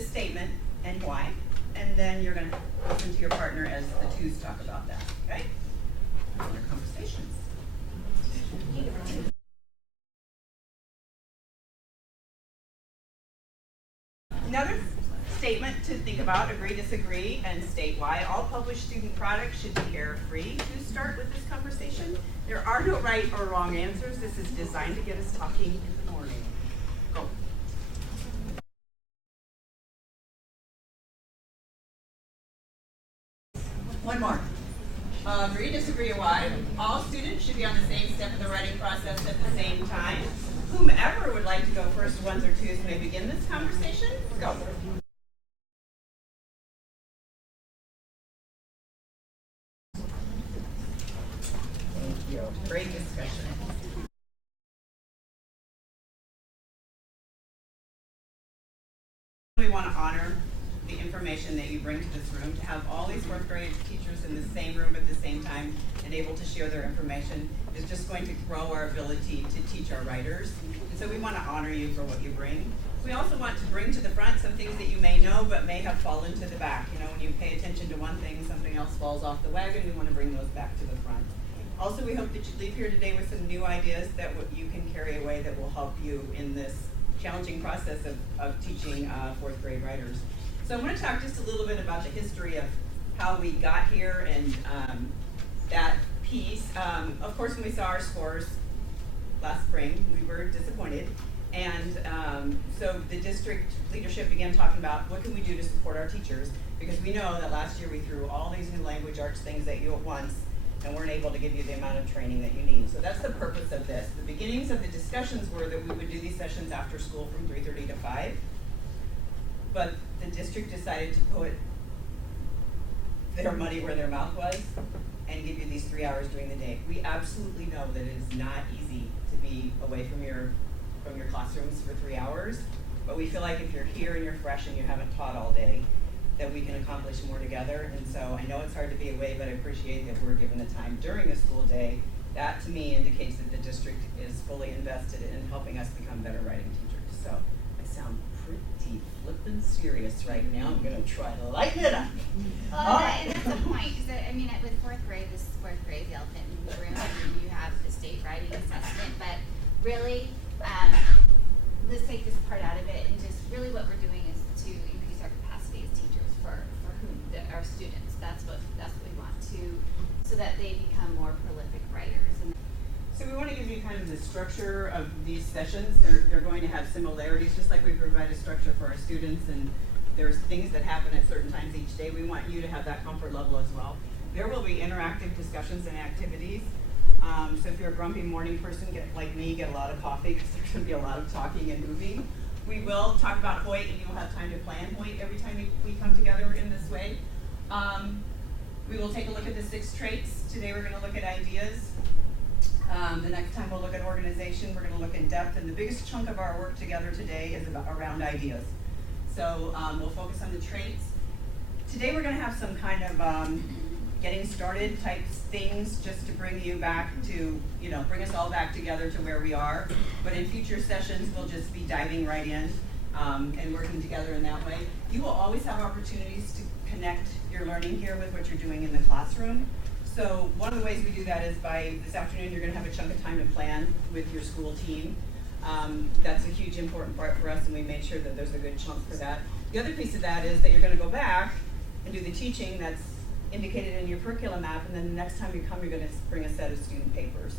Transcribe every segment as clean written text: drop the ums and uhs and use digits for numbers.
this statement and why, and then you're going to listen to your partner as the twos talk about that, okay? That's our conversations. Another statement to think about, agree, disagree, and state why. All published student products should be error-free to start with this conversation. There are no right or wrong answers. This is designed to get us talking in the morning. Go. One more. Agree, disagree, or why. All students should be on the same step of the writing process at the same time. Whomever would like to go first, ones or twos, may begin this conversation. Go. Thank you. Great discussion. We want to honor the information that you bring to this room. To have all these fourth grade teachers in the same room at the same time and able to share their information is just going to grow our ability to teach our writers. And so we want to honor you for what you bring. We also want to bring to the front some things that you may know but may have fallen to the back. You know, when you pay attention to one thing, something else falls off the wagon. We want to bring those back to the front. Also, we hope that you leave here today with some new ideas that you can carry away that will help you in this challenging process of teaching fourth grade writers. So I'm going to talk just a little bit about the history of how we got here and that piece. Of course, when we saw our scores last spring, we were disappointed. And so the district leadership began talking about what can we do to support our teachers, because we know that last year we threw all these new language arts things at you at once and weren't able to give you the amount of training that you need. So that's the purpose of this. The beginnings of the discussions were that we would do these sessions after school from 3:30 to 5. But the district decided to put their money where their mouth was and give you these 3 hours during the day. We absolutely know that it is not easy to be away from your classrooms for 3 hours, but we feel like if you're here and you're fresh and you haven't taught all day, that we can accomplish more together. And so I know it's hard to be away, but I appreciate that we're given the time during the school day. That to me indicates that the district is fully invested in helping us become better writing teachers. So I sound pretty flippin' serious right now. I'm gonna try to lighten it up. And that's the point, because I mean, with fourth grade, this is fourth grade, the elephant in the room, and you have the state writing assessment, but really, let's take this part out of it, and just really what we're doing is to increase our capacity as teachers for our students. That's what we want to, so that they become more prolific writers. And so we want to give you kind of the structure of these sessions. They're going to have similarities, just like we provide a structure for our students, and there's things that happen at certain times each day. We want you to have that comfort level as well. There will be interactive discussions and activities. So if you're a grumpy morning person, like me, get a lot of coffee, because there's going to be a lot of talking and moving. We will talk about Hoyt, and you'll have time to plan Hoyt every time we come together in this way. We will take a look at the 6 traits. Today we're going to look at ideas. The next time we'll look at organization. We're going to look in depth, and the biggest chunk of our work together today is around ideas. So we'll focus on the traits. Today we're going to have some kind of getting started type things just to bring you back to, bring us all back together to where we are. But in future sessions, we'll just be diving right in and working together in that way. You will always have opportunities to connect your learning here with what you're doing in the classroom. So one of the ways we do that is by this afternoon, you're going to have a chunk of time to plan with your school team. That's a huge important part for us, and we made sure that there's a good chunk for that. The other piece of that is that you're going to go back and do the teaching that's indicated in your curriculum map, and then the next time you come, you're going to bring a set of student papers.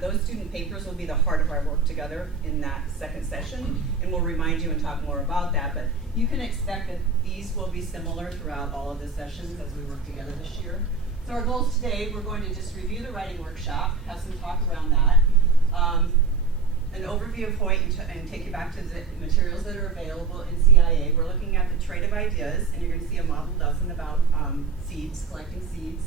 Those student papers will be the heart of our work together in that second session, and we'll remind you and talk more about that. But you can expect that these will be similar throughout all of the sessions as we work together this year. So our goals today, we're going to just review the writing workshop, have some talk around that, an overview of Hoyt, and take you back to the materials that are available in CIA. We're looking at the trait of ideas, and you're going to see a model lesson about seeds, collecting seeds.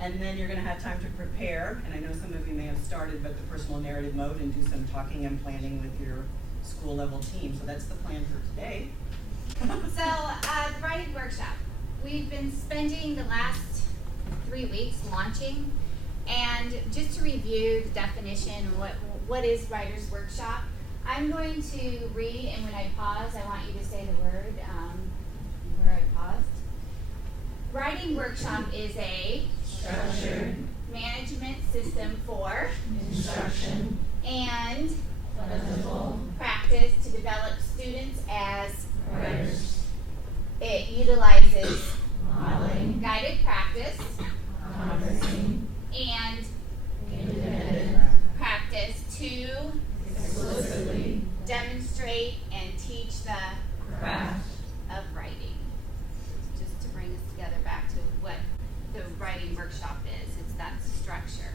And then you're going to have time to prepare, and I know some of you may have started, but the personal narrative mode, and do some talking and planning with your school level team. So that's the plan for today. So the writing workshop, we've been spending the last 3 weeks launching, and just to review the definition, what is Writer's Workshop, I'm going to read, and when I pause, I want you to say the word. writing workshop is a structured management system for instruction and flexible practice to develop students as writers, it utilizes modeling, guided practice conferencing, and independent, practice to explicitly demonstrate and teach the craft of writing. Just to bring us together back to what the writing workshop is, it's that structure.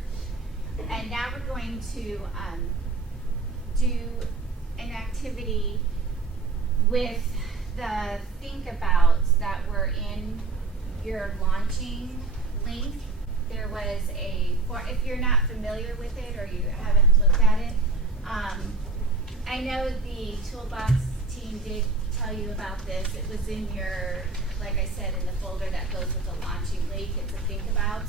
And now we're going to do an activity with the think abouts that were in your launching link. There was if you're not familiar with it or you haven't looked at it, I know the toolbox team did tell you about this. It was in your, like I said, in the folder that goes with the launching link. It's a think about,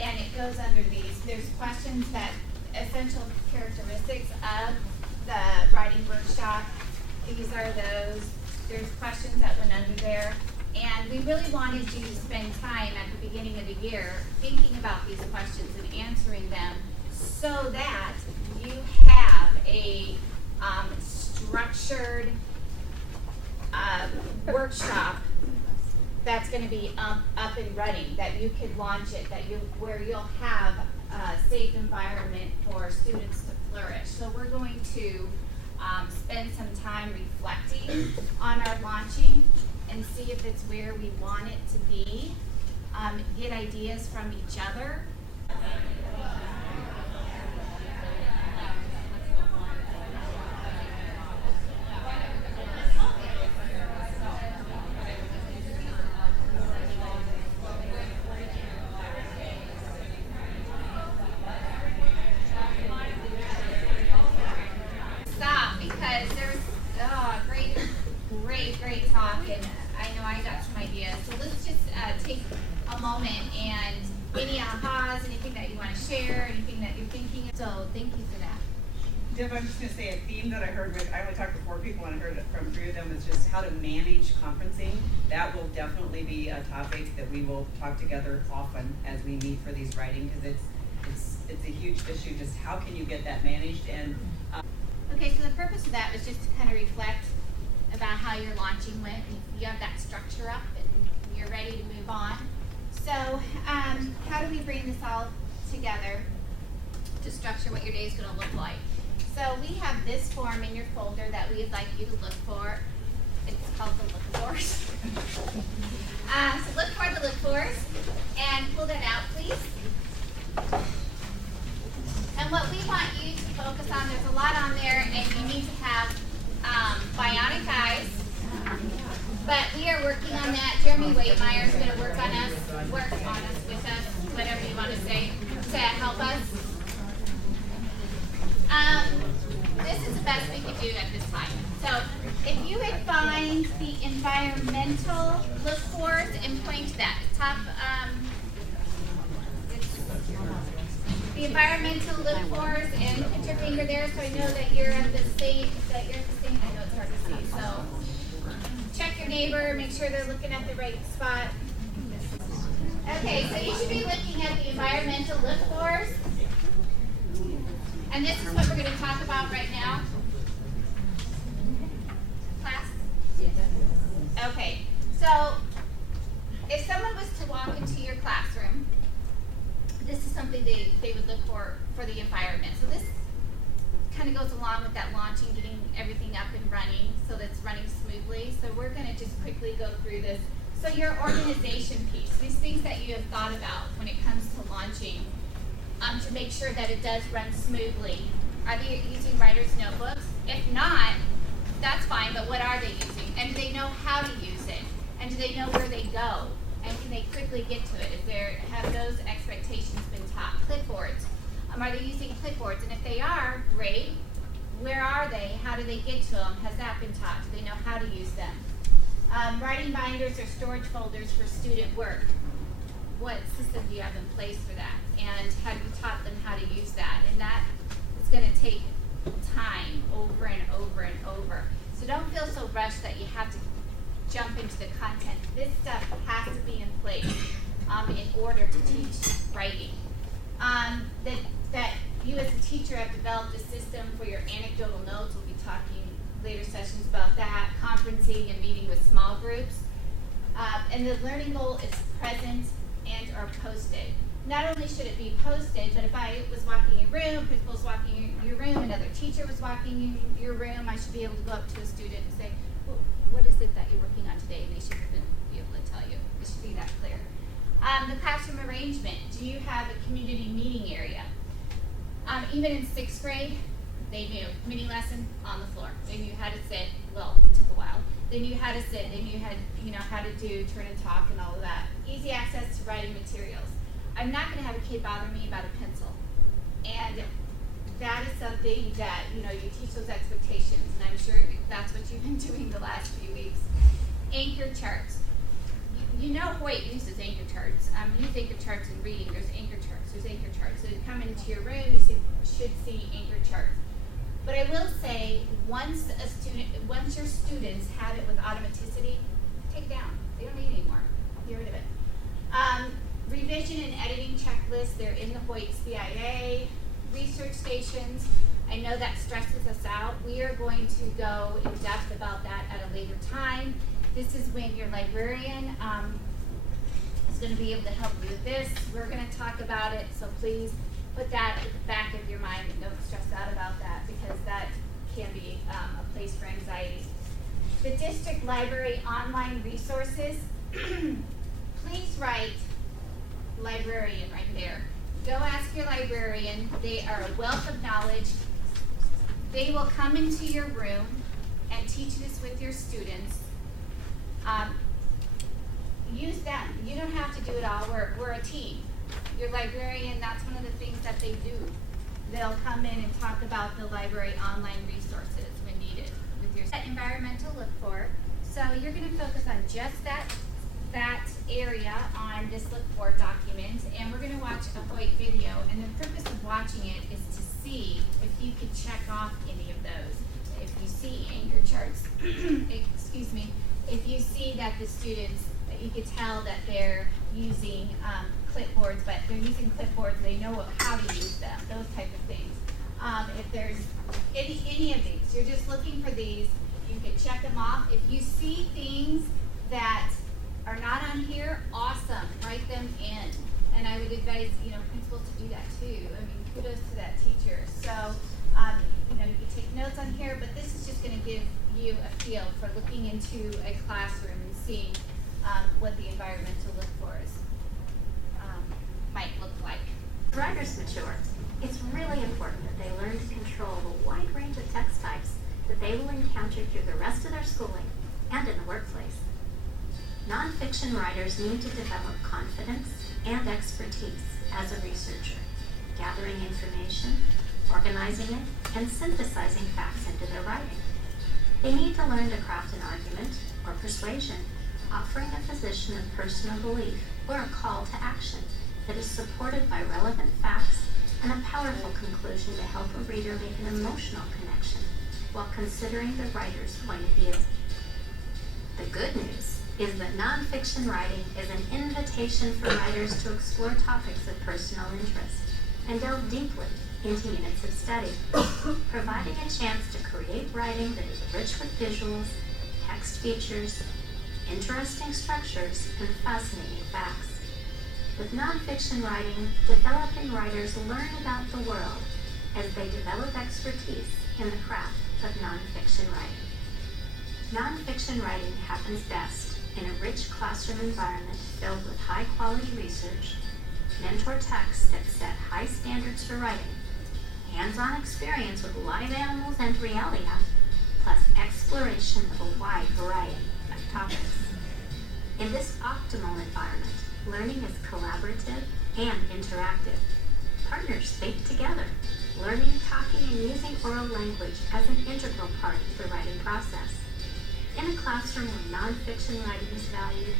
and it goes under these. There's questions that essential characteristics of the writing workshop. These are those. There's questions that went under there. And we really wanted you to spend time at the beginning of the year thinking about these questions and answering them so that you have a structured workshop that's going to be up and running, that you can launch it, where you'll have a safe environment for students to flourish. So we're going to spend some time reflecting on our launching and see if it's where we want it to be, get ideas from each other. Stop, because there was great talk, and I know I got some ideas. So let's just take a moment and any ahas, anything that you want to share, anything that you're thinking. So thank you for that. Deb, I'm just going to say a theme that I heard I only talked to 4 people and I heard it from 3 of them is just how to manage conferencing. That will definitely be a topic that we will talk together often as we meet for these writing, because it's a huge issue. Just how can you get that managed? And Okay, so the purpose of that was just to kind of reflect about how your launching went, and you have that structure up and you're ready to move on. So how do we bring this all together to structure what your day is going to look like? So we have this form in your folder that we would like you to look for. It's called the look fors. So look for the look fors and pull that out, please. And what we want you to focus on, there's a lot on there, and you need to have bionic eyes. But we are working on that. Jeremy Waitmeyer is going to work on us, with us, whatever you want to say, to help us. This is the best we could do at this time. So if you would find the environmental look fors and point to that top. The environmental look fors, and put your finger there so I know that you're at the same. I know it's hard to see. So check your neighbor, make sure they're looking at the right spot. Okay, so you should be looking at the environmental look fors. And this is what we're going to talk about right now. Class? Okay, so if someone was to walk into your classroom, this is something they would look for the environment. So this kind of goes along with that launching, getting everything up and running so that it's running smoothly. So we're going to just quickly go through this. So your organization piece, these things that you have thought about when it comes to launching, to make sure that it does run smoothly. Are they using writer's notebooks? If not, that's fine, but what are they using? And do they know how to use it? And do they know where they go? And can they quickly get to it? Have those expectations been taught? Clipboards. Are they using clipboards? And if they are, great. Where are they? How do they get to them? Has that been taught? Do they know how to use them? Writing binders or storage folders for student work. What system do you have in place for that? And have you taught them how to use that? And that is going to take time over and over and over. So don't feel so rushed that you have to jump into the content. This stuff has to be in place in order to teach writing. That you as a teacher have developed a system for your anecdotal notes. We'll be talking later sessions about that, conferencing and meeting with small groups. And the learning goal is present and or posted. Not only should it be posted, but if I was walking your room, principal's walking your room, another teacher was walking your room, I should be able to go up to a student and say, well, what is it that you're working on today? And they should be able to tell you. It should be that clear. The classroom arrangement. Do you have a community meeting area? Even in 6th grade, they knew mini lesson on the floor. They knew how to sit. Well, it took a while. They knew how to sit. They knew how to do turn and talk and all of that. Easy access to writing materials. I'm not going to have a kid bother me about a pencil, and that is something that you teach those expectations, and I'm sure that's what you've been doing the last few weeks. Anchor charts. You know Hoyt uses anchor charts. Use anchor charts in reading. There's anchor charts. There's anchor charts. So you come into your room, you should see anchor charts. But I will say, once your students have it with automaticity, take it down. They don't need it anymore. Get rid of it. Revision and editing checklists. They're in the Hoyt CIA. Research stations. I know that stresses us out. We are going to go in depth about that at a later time. This is when your librarian is going to be able to help you with this. We're going to talk about it, so please put that at the back of your mind and don't stress out about that, because that can be a place for anxiety. The district library online resources. Please write librarian right there. Go ask your librarian. They are a wealth of knowledge. They will come into your room and teach this with your students. Use them. You don't have to do it all. We're a team. Your librarian, that's one of the things that they do. They'll come in and talk about the library online resources when needed with your environmental look for. So you're going to focus on just that area on this look for document, and we're going to watch a Hoyt video, and the purpose of watching it is to see if you could check off any of those. If you see anchor charts, excuse me, if you see that the students, that you could tell that they're using clipboards, but they're using clipboards, they know how to use them, those type of things. If there's any of these, you're just looking for these, you can check them off. If you see things that are not on here, awesome, write them in. And I would advise, principals to do that too. I mean, kudos to that teacher. So, you can take notes on here, but this is just going to give you a feel for looking into a classroom and seeing what the environmental look fors might look like. As writers mature, it's really important that they learn to control the wide range of text types that they will encounter through the rest of their schooling and in the workplace. Nonfiction writers need to develop confidence and expertise as a researcher, gathering information, organizing it, and synthesizing facts into their writing. They need to learn to craft an argument or persuasion, offering a position of personal belief or a call to action that is supported by relevant facts and a powerful conclusion to help a reader make an emotional connection while considering the writer's point of view. The good news is that nonfiction writing is an invitation for writers to explore topics of personal interest and delve deeply into units of study, providing a chance to create writing that is rich with visuals, text features, interesting structures, and fascinating facts. With nonfiction writing, developing writers learn about the world as they develop expertise in the craft of nonfiction writing. Nonfiction writing happens best in a rich classroom environment filled with high-quality research, mentor texts that set high standards for writing, hands-on experience with live animals and realia, plus exploration of a wide variety of topics. In this optimal environment, learning is collaborative and interactive. Partners think together, learning, talking, and using oral language as an integral part of the writing process. In a classroom where nonfiction writing is valued,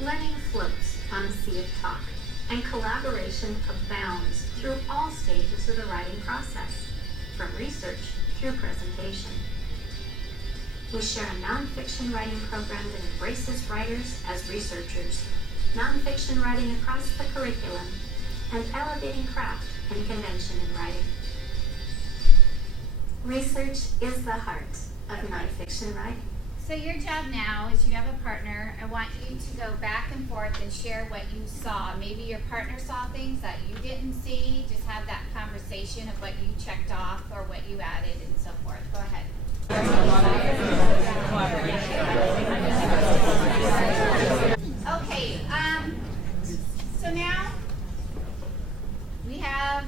learning floats on a sea of talk, and collaboration abounds through all stages of the writing process, from research through presentation. We share a nonfiction writing program that embraces writers as researchers. nonfiction writing across the curriculum, and elevating craft and convention in writing. Research is the heart of nonfiction writing. So your job now is you have a partner. I want you to go back and forth and share what you saw. Maybe your partner saw things that you didn't see. Just have that conversation of what you checked off or what you added and so forth. Go ahead. Okay, so now we have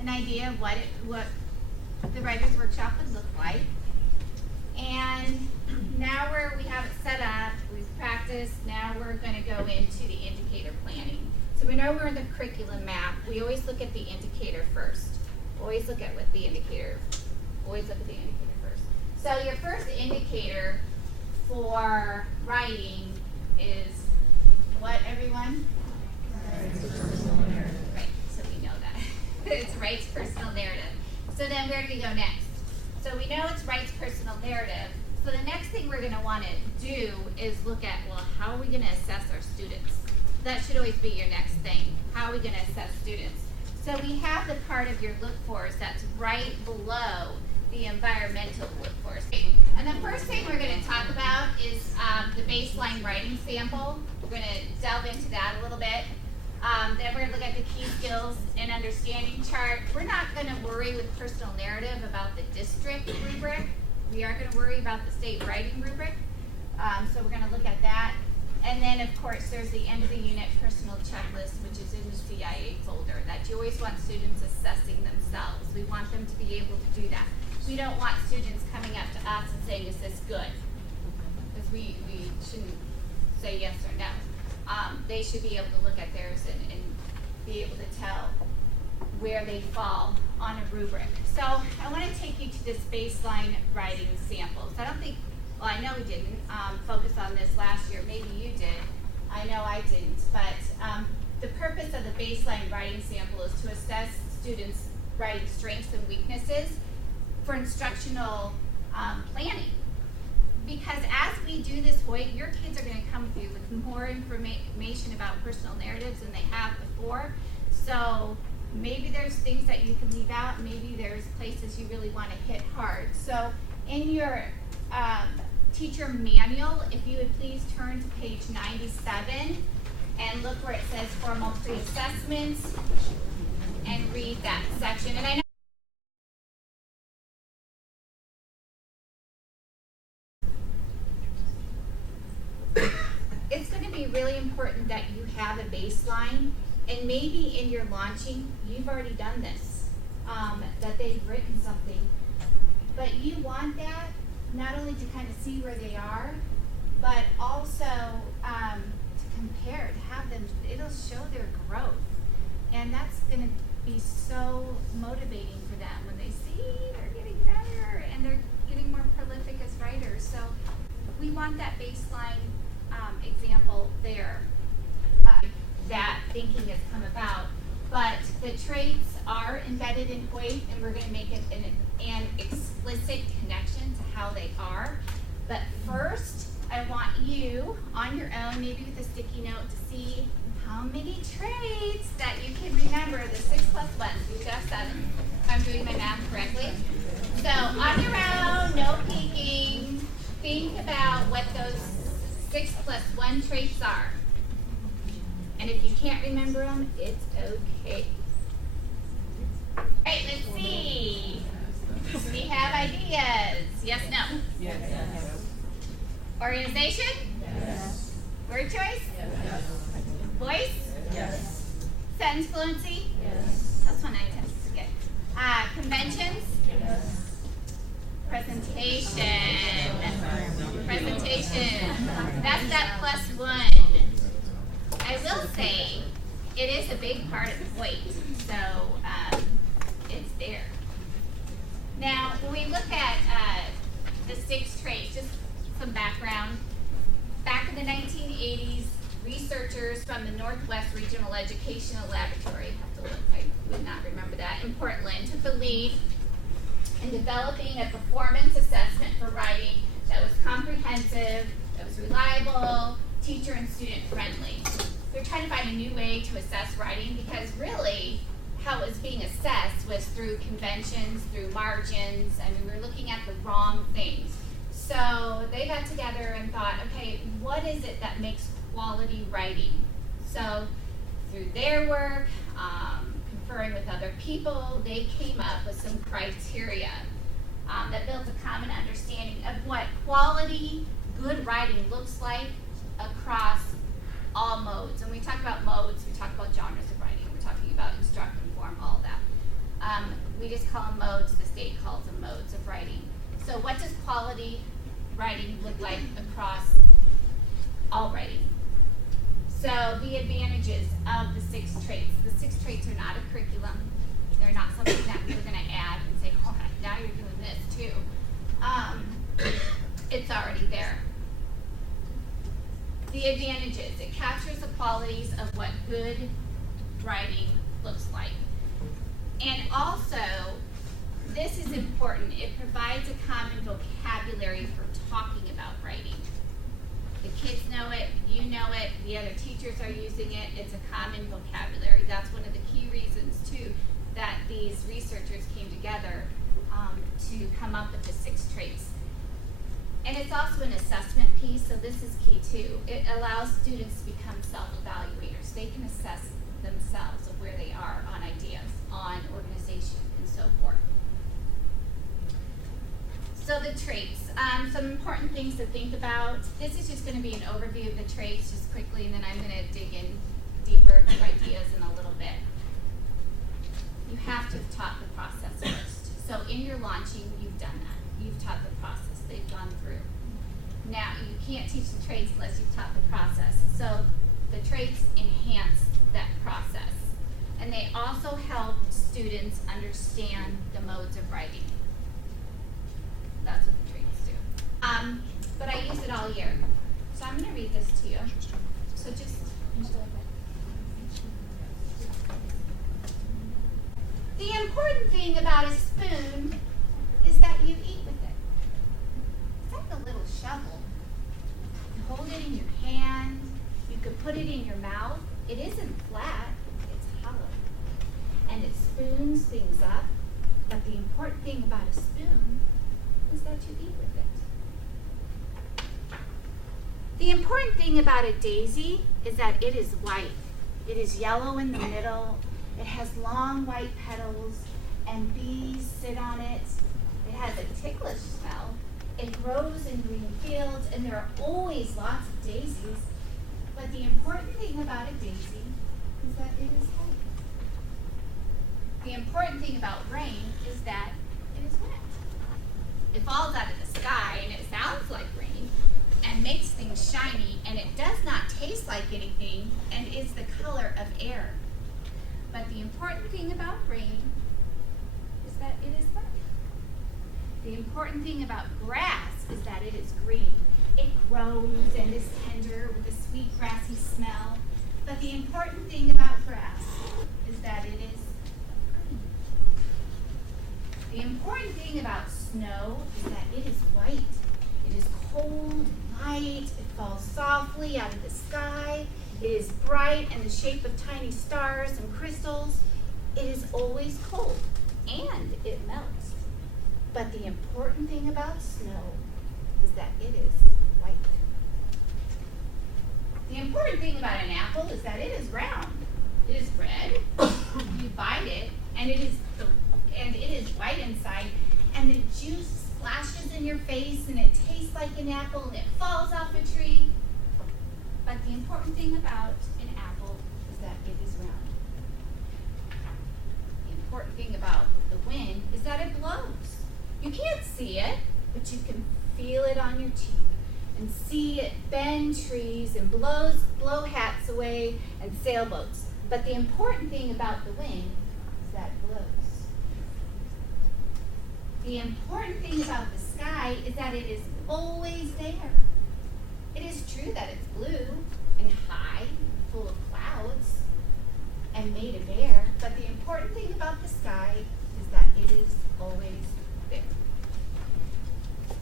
an idea of what the writer's workshop would look like. And now we have it set up, we've practiced, now we're going to go into the indicator planning. So we know we're in the curriculum map. We always look at the indicator first. Always look at the indicator first. So your first indicator for writing is what, everyone? Right, so we know that. It's Wright's personal narrative. So then where do we go next? So we know it's Wright's personal narrative. So the next thing we're going to want to do is look at, well, how are we going to assess our students? That should always be your next thing. How are we going to assess students? So we have the part of your look fors that's right below the environmental look fors. And the first thing we're going to talk about is the baseline writing sample. We're going to delve into that a little bit. Then we're going to look at the key skills and understanding chart. We're not going to worry with personal narrative about the district rubric. We are going to worry about the state writing rubric. So we're going to look at that. And then, of course, there's the end of the unit personal checklist, which is in the CIA folder, that you always want students assessing themselves. We want them to be able to do that. We don't want students coming up to us and saying, is this good? Because we shouldn't say yes or no. They should be able to look at theirs and be able to tell where they fall on a rubric. So I want to take you to this baseline writing sample. So I don't think, well, I know we didn't focus on this last year. Maybe you did. I know I didn't. But the purpose of the baseline writing sample is to assess students' writing strengths and weaknesses for instructional planning. Because as we do this, Hoyt, your kids are going to come with you with more information about personal narratives than they have before. So maybe there's things that you can leave out. Maybe there's places you really want to hit hard. So in your teacher manual, if you would please turn to page 97 and look where it says formal pre-assessments and read that section. And I know it's going to be really important that you have a baseline, and maybe in your launching, you've already done this, that they've written something, but you want that not only to kind of see where they are, but also to compare, to have them, it'll show their growth, and that's going to be so motivating for them when they see they're getting better and they're getting more prolific as writers. So we want that baseline example there. That thinking has come about, but the traits are embedded in Hoyt, and we're going to make it an explicit connection to how they are. But first, I want you on your own, maybe with a sticky note, to see how many traits that you can remember. The 6 + 1, we've got 7. If I'm doing my math correctly. So on your own, no peeking. Think about what those 6 + 1 traits are. And if you can't remember them, it's okay. All right, let's see. We have ideas. Yes, no? Yes. Organization? Yes. Word choice? Yes. Voice? Yes. Sentence fluency? Yes. That's one I tend to forget. Conventions? Yes. Presentation. That's that +1. I will say it is a big part of the weight, so it's there. Now, when we look at the 6 traits, just some background. Back in the 1980s, researchers from the Northwest Regional Educational Laboratory, I would not remember that, in Portland, took the lead in developing a performance assessment for writing that was comprehensive, that was reliable, teacher and student friendly. They're trying to find a new way to assess writing, because really how it was being assessed was through conventions, through margins. I mean, we were looking at the wrong things. So they got together and thought, okay, what is it that makes quality writing? So through their work, conferring with other people, they came up with some criteria that built a common understanding of what quality, good writing looks like across all modes. And we talk about modes, we talk about genres of writing, we're talking about instruct, inform, all that. We just call them modes, the state calls them modes of writing. So what does quality writing look like across all writing? So the advantages of the 6 traits. The 6 traits are not a curriculum. They're not something that we're going to add and say, oh, now you're doing this too. It's already there. The advantages. It captures the qualities of what good writing looks like. And also, this is important. It provides a common vocabulary for talking about writing. The kids know it, you know it, the other teachers are using it. It's a common vocabulary. That's one of the key reasons, too, that these researchers came together to come up with the 6 traits. And it's also an assessment piece, so this is key, too. It allows students to become self-evaluators. They can assess themselves of where they are on ideas, on organization, and so forth. So the traits, some important things to think about. This is just going to be an overview of the traits just quickly, and then I'm going to dig in deeper to ideas in a little bit. You have to have taught the process first. So in your launching, you've done that. You've taught the process. They've gone through. Now, you can't teach the traits unless you've taught the process. So the traits enhance that process. And they also help students understand the modes of writing. That's what the traits do. But I use it all year. So I'm going to read this to you. So just enjoy it. The important thing about a spoon is that you eat with it. It's like a little shovel. You hold it in your hand. You could put it in your mouth. It isn't flat. It's hollow. And it spoons things up. But the important thing about a spoon is that you eat with it. The important thing about a daisy is that it is white. It is yellow in the middle. It has long white petals, and bees sit on it. It has a ticklish smell. It grows in green fields, and there are always lots of daisies. But the important thing about a daisy is that it is white. The important thing about rain is that it is wet. It falls out of the sky, and it sounds like rain, and makes things shiny, and it does not taste like anything, and is the color of air. But the important thing about rain is that it is wet. The important thing about grass is that it is green. It grows and is tender with a sweet grassy smell. But the important thing about grass is that it is green. The important thing about snow is that it is white. It is cold, light, it falls softly out of the sky. It is bright in the shape of tiny stars and crystals. It is always cold, and it melts. But the important thing about snow is that it is white. The important thing about an apple is that it is round. It is red. You bite it, and it is white inside, and the juice splashes in your face, and it tastes like an apple, and it falls off a tree. But the important thing about an apple is that it is round. The important thing about the wind is that it blows. You can't see it, but you can feel it on your cheek and see it bend trees and blow hats away and sailboats. But the important thing about the wind is that it blows. The important thing about the sky is that it is always there. It is true that it's blue and high, full of clouds, and made of air, but the important thing about the sky is that it is always there.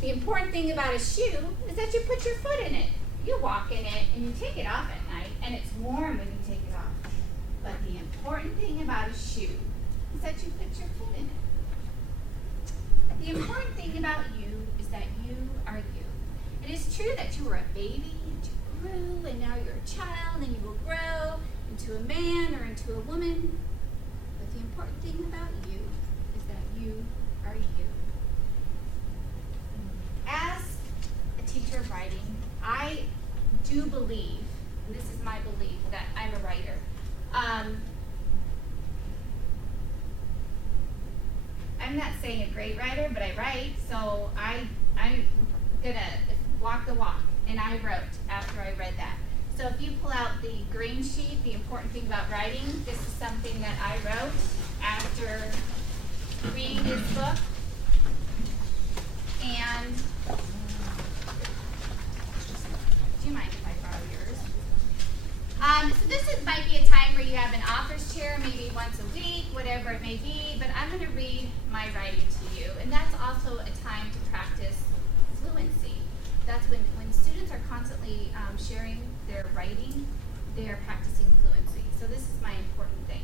The important thing about a shoe is that you put your foot in it. You walk in it and you take it off at night, and it's warm when you take it off. But the important thing about a shoe is that you put your foot in it. The important thing about you is that you are you. It is true that you were a baby and you grew, and now you're a child, and you will grow into a man or into a woman. But the important thing about you is that you are you. As a teacher of writing, I do believe, and this is my belief, that I'm a writer. I'm not saying a great writer, but I write, so I'm gonna walk the walk, and I wrote after I read that. So if you pull out the green sheet, the important thing about writing, this is something that I wrote after reading this book. And do you mind if I borrow yours? So this might be a time where you have an author's chair, maybe once a week, whatever it may be, but I'm going to read my writing to you. And that's also a time to practice fluency. That's when students are constantly sharing their writing, they are practicing fluency. So this is my important thing.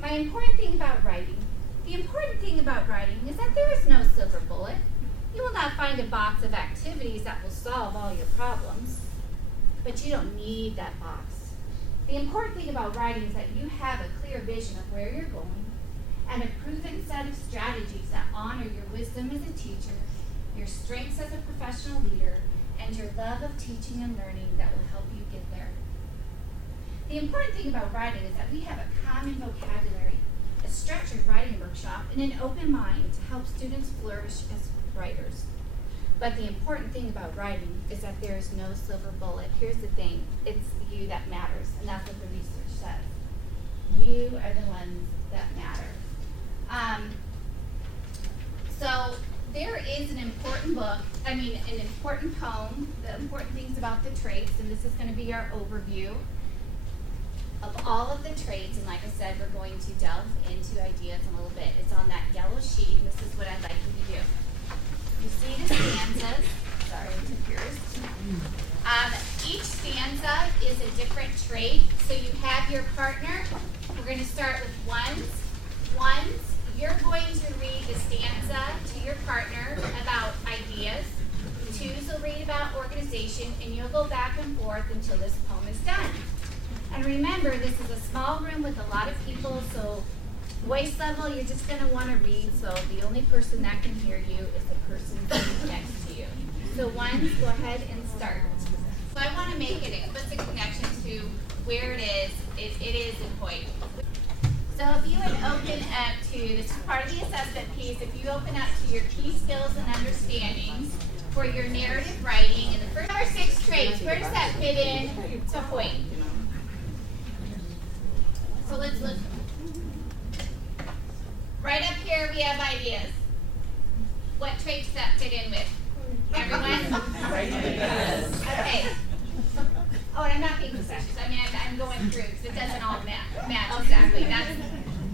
My important thing about writing. The important thing about writing is that there is no silver bullet. You will not find a box of activities that will solve all your problems, but you don't need that box. The important thing about writing is that you have a clear vision of where you're going and a proven set of strategies that honor your wisdom as a teacher, your strengths as a professional leader, and your love of teaching and learning that will help you get there. The important thing about writing is that we have a common vocabulary, a structured writing workshop, and an open mind to help students flourish as writers. But the important thing about writing is that there is no silver bullet. Here's the thing, it's you that matters, and that's what the research says. You are the ones that matter. So there is an important book, an important poem, the important things about the traits, and this is going to be our overview of all of the traits, and like I said, we're going to delve into ideas in a little bit. It's on that yellow sheet, and this is what I'd like you to do. You see the stanzas. Sorry, I took yours. Each stanza is a different trait. So you have your partner. We're going to start with ones. Ones, you're going to read the stanza to your partner about ideas. Twos will read about organization, and you'll go back and forth until this poem is done. And remember, this is a small room with a lot of people, so voice level, you're just going to want to read, so the only person that can hear you is the person sitting next to you. So ones, go ahead and start. So I want to make it explicit connection to where it is important. So if you would open up to, this is part of the assessment piece, if you open up to your key skills and understandings for your narrative writing, and the first 5 or 6 traits, where does that fit in to point? So let's look. Right up here we have ideas. What traits does that fit in with? Everyone? Okay. Oh, and I'm not being facetious. I'm going through because it doesn't all match exactly.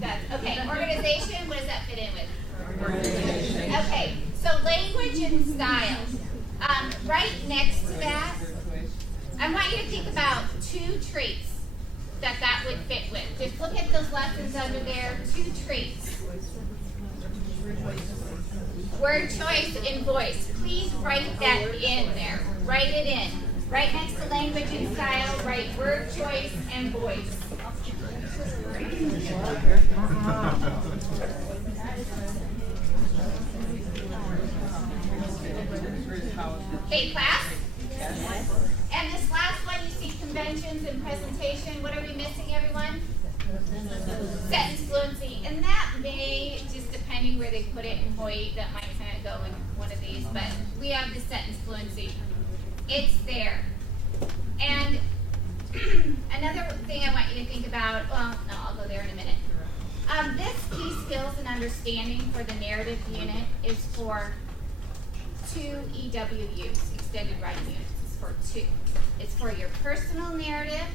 That's okay. Organization, what does that fit in with? Organization. Okay. So language and style. Right next to that, I want you to think about 2 traits that would fit with. Just look at those lessons under there. 2 traits. Word choice and voice. Please write that in there. Write it in. Right next to language and style, write word choice and voice. Okay, class? And this last one, you see conventions and presentation. What are we missing, everyone? Sentence fluency. And that may, just depending where they put it in Hoyt, that might kind of go in one of these, but we have the sentence fluency. It's there. And another thing I want you to think about, well, no, I'll go there in a minute. This key skills and understanding for the narrative unit is for 2 EWUs, extended writing units. It's for 2. It's for your personal narrative,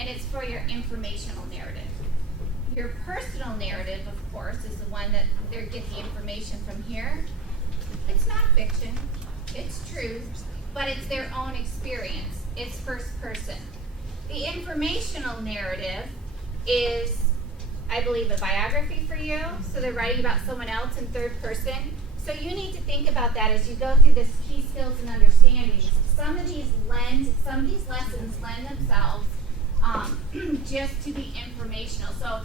and it's for your informational narrative. Your personal narrative, of course, is the one that they get the information from here. It's not fiction. It's truth. but it's their own experience. It's first person. The informational narrative is, I believe, a biography for you. So they're writing about someone else in third person. So you need to think about that as you go through this key skills and understandings. Some of these lessons lend themselves just to be informational. So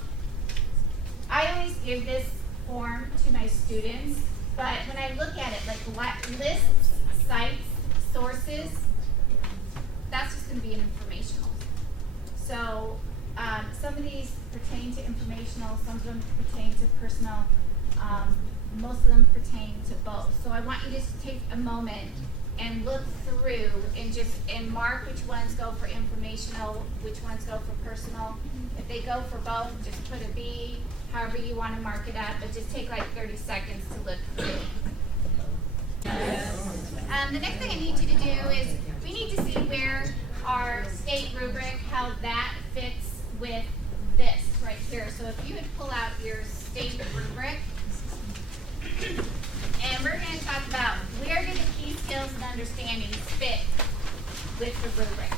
I always give this form to my students, but when I look at it, like lists, sites, sources, that's just going to be an informational. So some of these pertain to informational, some of them pertain to personal, most of them pertain to both. So I want you to just take a moment and look through and mark which ones go for informational, which ones go for personal. If they go for both, just put a B, however you want to mark it up, but just take like 30 seconds to look through. The next thing I need you to do is we need to see where our state rubric, how that fits with this right here. So if you would pull out your state rubric, and we're going to talk about where do the key skills and understandings fit with the rubric.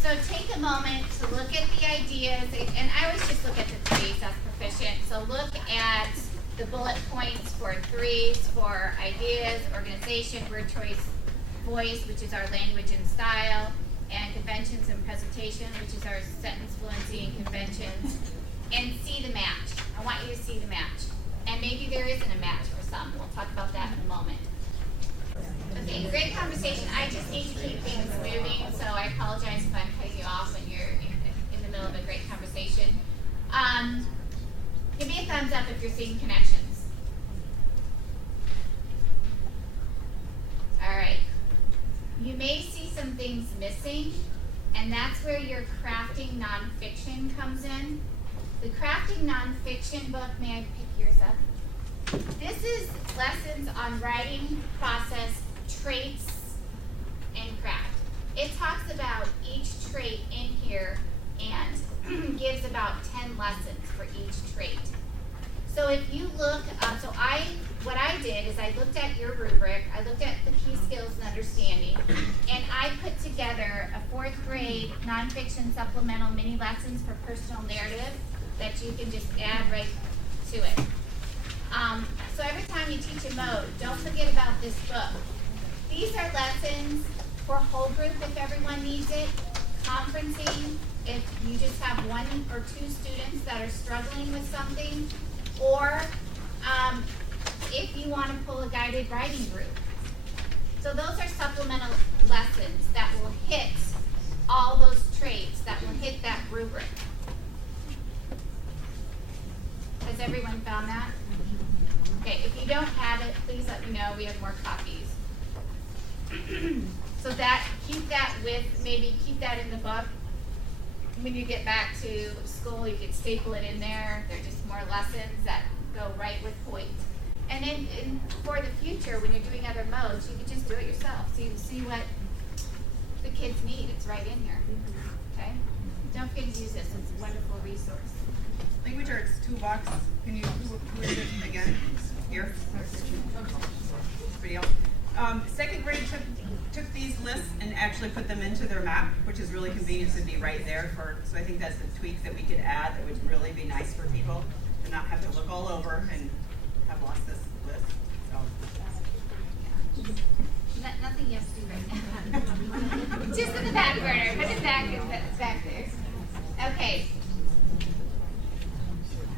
So take a moment to look at the ideas, and I always just look at the threes as proficient. So look at the bullet points for threes, for ideas, organization, word choice, voice, which is our language and style, and conventions and presentation, which is our sentence fluency and conventions, and see the match. I want you to see the match. And maybe there isn't a match for some. We'll talk about that in a moment. Okay, great conversation. I just need to keep things moving, so I apologize if I'm cutting you off when you're in the middle of a great conversation. Give me a thumbs up if you're seeing connections. All right. You may see some things missing, and that's where your crafting nonfiction comes in. The crafting nonfiction book, may I pick yours up? This is lessons on writing, process, traits, and craft. It talks about each trait in here and gives about 10 lessons for each trait. So if you look, what I did is I looked at your rubric, I looked at the key skills and understanding, and I put together a 4th grade nonfiction supplemental mini lessons for personal narrative that you can just add right to it. So every time you teach a mode, don't forget about this book. These are lessons for whole group if everyone needs it, conferencing if you just have 1 or 2 students that are struggling with something, or if you want to pull a guided writing group. So those are supplemental lessons that will hit all those traits, that will hit that rubric. Has everyone found that? Okay, if you don't have it, please let me know. We have more copies. So keep that in the book. When you get back to school, you can staple it in there. They're just more lessons that go right with point. And then for the future, when you're doing other modes, you can just do it yourself. So you can see what the kids need. It's right in here. Okay? Don't forget to use this. It's a wonderful resource. Language Arts Toolbox. Can you, who is it again? Here. Video. 2nd grade took these lists and actually put them into their map, which is really convenient to be right there so I think that's the tweak that we could add that would really be nice for people to not have to look all over and have lost this list. So Nothing you have to do right now. Just in the back burner. Put it back there. Okay.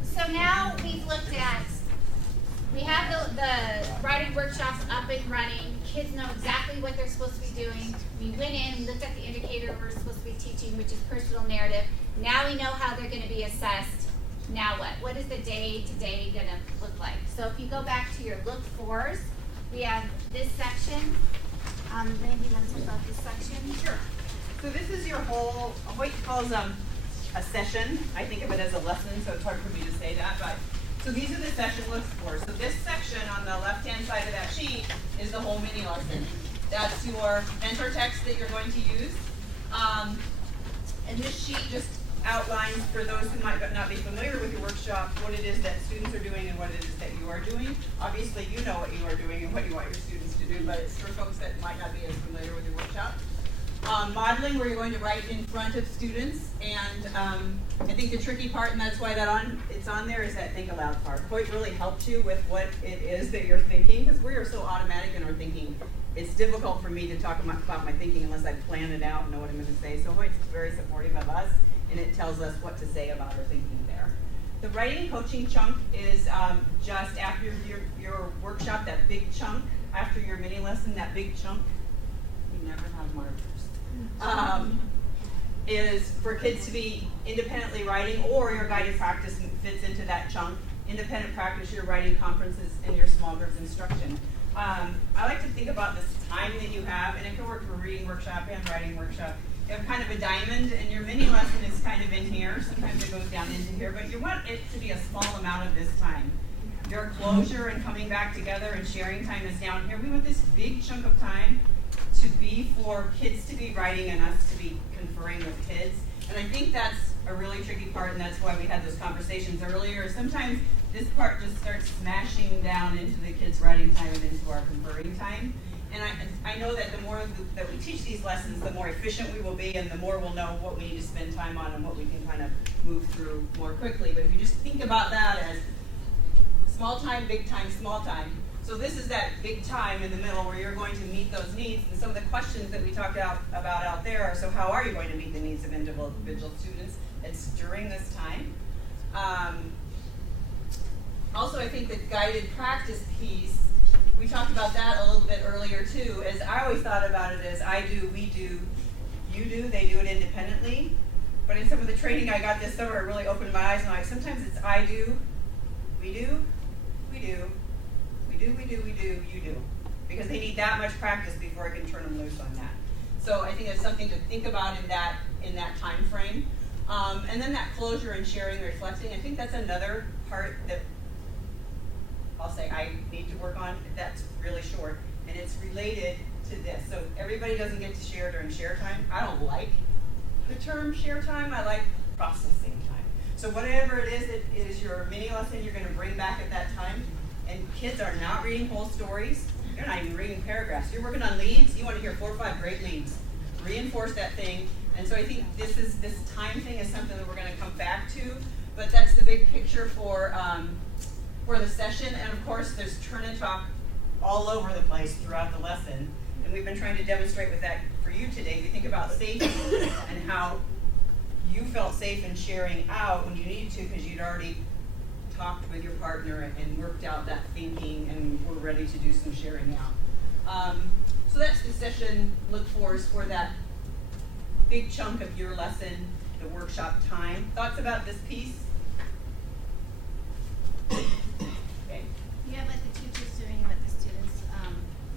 So now we have the writing workshops up and running. Kids know exactly what they're supposed to be doing. We went in, we looked at the indicator we're supposed to be teaching, which is personal narrative. Now we know how they're going to be assessed. Now what? What is the day-to-day going to look like? So if you go back to your look fors, we have this section. Randy, you want to talk about this section? sure. So this is your whole, Hoyt calls a session. I think of it as a lesson, so it's hard for me to say that, but so these are the session looks for. So this section on the left-hand side of that sheet is the whole mini lesson. That's your mentor text that you're going to use. And this sheet just outlines for those who might not be familiar with your workshop, what it is that students are doing and what it is that you are doing. Obviously, you know what you are doing and what you want your students to do, but it's for folks that might not be as familiar with your workshop. Modeling, where you're going to write in front of students, and I think the tricky part, and that's why it's on there, is that think aloud part. Hoyt really helped you with what it is that you're thinking, because we are so automatic in our thinking. It's difficult for me to talk about my thinking unless I plan it out and know what I'm going to say. So Hoyt's very supportive of us, and it tells us what to say about our thinking there. The writing coaching chunk is just after your workshop, that big chunk, after your mini lesson, that big chunk. You never have markers. Is for kids to be independently writing, or your guided practice fits into that chunk. Independent practice, your writing conferences, and your small groups instruction. I like to think about this time that you have, and it can work for reading workshop and writing workshop. You have kind of a diamond, and your mini lesson is kind of in here. Sometimes it goes down into here, but you want it to be a small amount of this time. Your closure and coming back together and sharing time is down here. We want this big chunk of time to be for kids to be writing and us to be conferring with kids. And I think that's a really tricky part, and that's why we had those conversations earlier. Sometimes this part just starts smashing down into the kids' writing time and into our conferring time. And I know that the more that we teach these lessons, the more efficient we will be, and the more we'll know what we need to spend time on and what we can kind of move through more quickly. But if you just think about that as small time, big time, small time. So this is that big time in the middle where you're going to meet those needs. And some of the questions that we talked about out there are, so how are you going to meet the needs of individual students? It's during this time. Also, I think the guided practice piece, we talked about that a little bit earlier too, as I always thought about it as I do, we do, you do, they do it independently. But in some of the training I got this summer, it really opened my eyes, and like sometimes it's I do, we do, we do, we do, we do, we do, you do. Because they need that much practice before I can turn them loose on that. So I think it's something to think about in that time frame. And then that closure and sharing, reflecting, I think that's another part that I'll say I need to work on. That's really short, and it's related to this. So everybody doesn't get to share during share time. I don't like the term share time. I like processing time. So whatever it is your mini lesson you're going to bring back at that time. And kids are not reading whole stories. You're not even reading paragraphs. You're working on leads. You want to hear 4 or 5 great leads. Reinforce that thing. And so I think this time thing is something that we're going to come back to. But that's the big picture for the session. And of course, there's turn and talk all over the place throughout the lesson. And we've been trying to demonstrate with that for you today. We think about safety and how you felt safe in sharing out when you needed to because you'd already talked with your partner and worked out that thinking and were ready to do some sharing out. So that's the session look for that big chunk of your lesson, the workshop time. Thoughts about this piece? Okay. You have what the teacher's doing and what the students